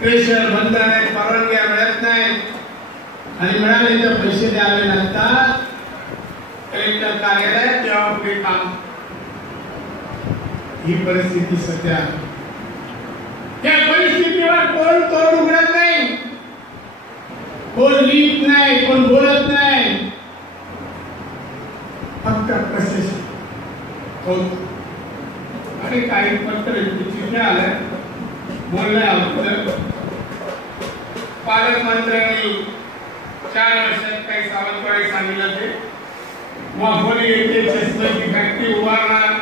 Crusher बंद आहे, परवानग्या मिळत नाही आणि मिळाले तर पैसे द्यावे लागतात कलेक्टर कार्यालयात तेव्हा पुढे काम. ही परिस्थिती सध्या. त्या परिस्थितीवर कोण तोड उघडत नाही, कोण लिहित नाही, कोण बोलत नाही, फक्त प्रशासन. आणि काही पत्र चिठ्ठ्या आल्या बोलण्या पालकमंत्र्यांनी 4 वर्षात काही सावंतवाडी सांगितलं ते वाफोली येथे चष्म्याची फॅक्टरी उभारणार.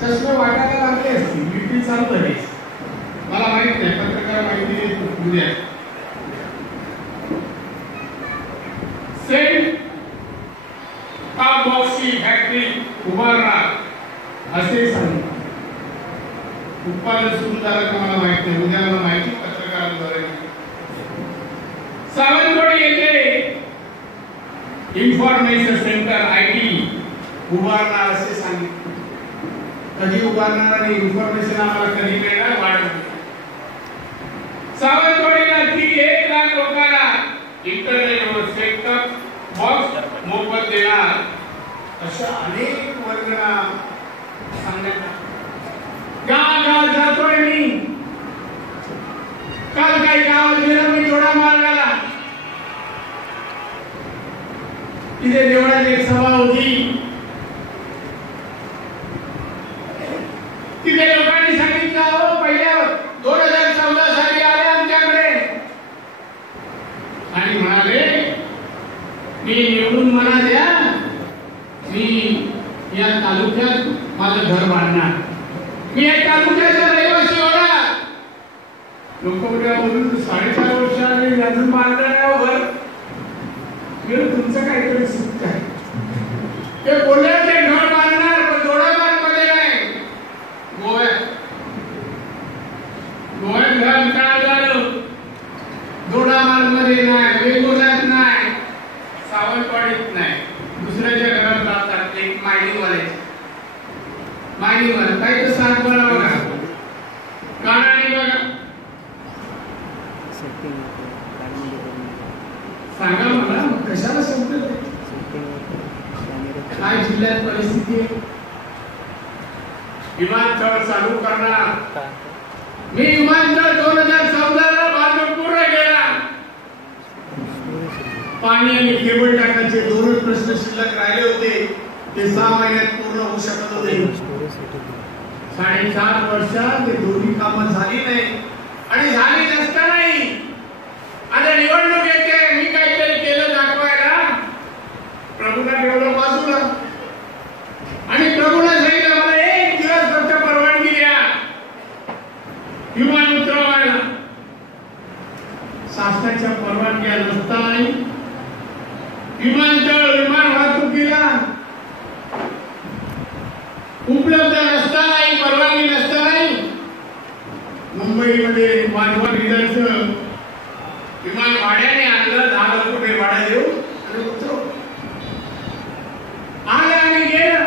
चष्मे वाटायला लागले असतील, विक्री चालू आहे, मला माहित नाही, पत्रकार माहिती उद्या. सेंट टॉप बॉक्सची फॅक्टरी उभारणार असे सांगितले. उत्पादन सुरू झालं का मला माहित नाही, उद्या मला माहिती पत्रकारांद्वारे. सावंतवाडी येथे इन्फॉर्मेशन सेंटर IT उभारणार असे सांगितले. कधी उभारणार आणि इन्फॉर्मेशन आम्हाला कधी मिळणार वाढत. सावंतवाडीला 1 लाख लोकांना इंटरनेटवर सेट टॉप बॉक्स मोफत देणार अशा अनेक वर्गना सांगण्यात. गाव जातोय मी, काल काही गावात गेलो मी, जोडा मार्गाला तिथे देवळात एक सभा होती. तिथे लोकांनी सांगितलं हो पहिल्या 2014 साली आले आमच्याकडे आणि म्हणाले मी निवडून मला द्या, मी या तालुक्यात माझं घर बांधणार, मी या तालुक्याचा रहिवासी होणार. लोक उद्या बोलून 4.5 वर्षांनी अजून बांधण्यावर तुमचं काहीतरी सुख आहे. ते बोलले ते घर बांधणार पण जोडाबाद मध्ये नाही, गोव्यात घर काय झालं, जोडाबाद मध्ये नाही, वेगोल्यात नाही, सावंतवाडीत नाही, दुसऱ्याच्या घरात राहतात. एक मायनिंगवाले काही तर 7 बरा बघा कानाने बघा सांगा मला कशाला समजेल काय जिल्ह्यात परिस्थिती आहे. विमानतळ चालू करणार, मी विमानतळ 2014 ला बांधून पूर्ण केला. पाणी आणि केबल टाकायचे 2 प्रश्न शिल्लक राहिले होते, ते 6 महिन्यात पूर्ण होऊ शकत होते. 7.5 वर्षात ते दोन्ही कामं झाली नाही आणि झाली नसतानाही आता निवडणूक येते, मी काहीतरी केलं दाखवायला प्रभूला ठेवलं बाजूला आणि प्रभूला सांगितलं मला 1 दिवस फक्त परवानगी द्या विमान उतरवायला. शासनाच्या परवानग्या नसतानाही विमान वाहतुकीला उपलब्ध नसतानाही, परवानगी नसतानाही मुंबईमध्ये मानवत रिझल्टचं विमान भाड्याने आणलं, 10 लाख रुपये भाडं देऊ आणि उतरव. आले आणि गेलं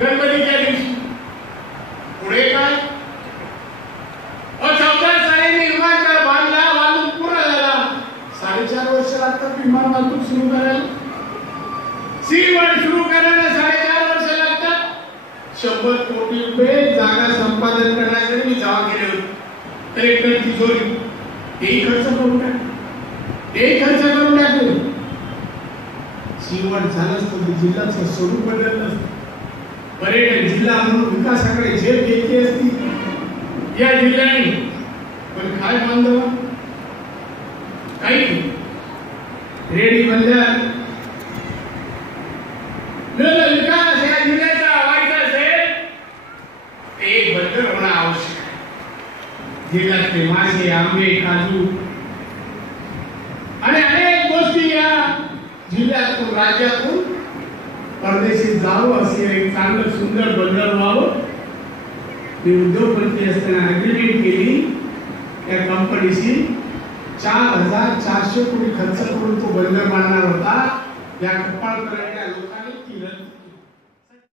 गणपतीच्या दिवशी. पुढे काय 14 साली विमानतळ बांधून पूर्ण झाला. 4.5 वर्ष लागतात विमान वाहतूक सुरू करायला. सी1 सुरू करायला 4.5 वर्ष लागतात. 100 कोटी रुपये जागा संपादन करण्यासाठी मी जमा केले होते. कलेक्टर तिजोरी तेही खर्च करून टाकले. सी1 झालंच तर जिल्ह्याचं स्वरूप बदललं असतं. पर्यटन जिल्हा म्हणून विकासाकडे झेप घेतली असती या जिल्ह्याने, पण काय बांधव काही रेडी बंदर विकास या जिल्ह्याचा व्हायचा असेल ते एक बंदर होणं आवश्यक आहे. जिल्ह्यातले मासे, आंबे, काजू आणि अनेक गोष्टी या जिल्ह्यातून राज्यातून परदेशी जावं असे एक चांगलं सुंदर बंदर व्हावं. मी उद्योगपती असताना अग्रीमेंट केली त्या कंपनीशी. 4,400 कोटी खर्च करून तो बंदर बांधणार होता. या कपाळ करायला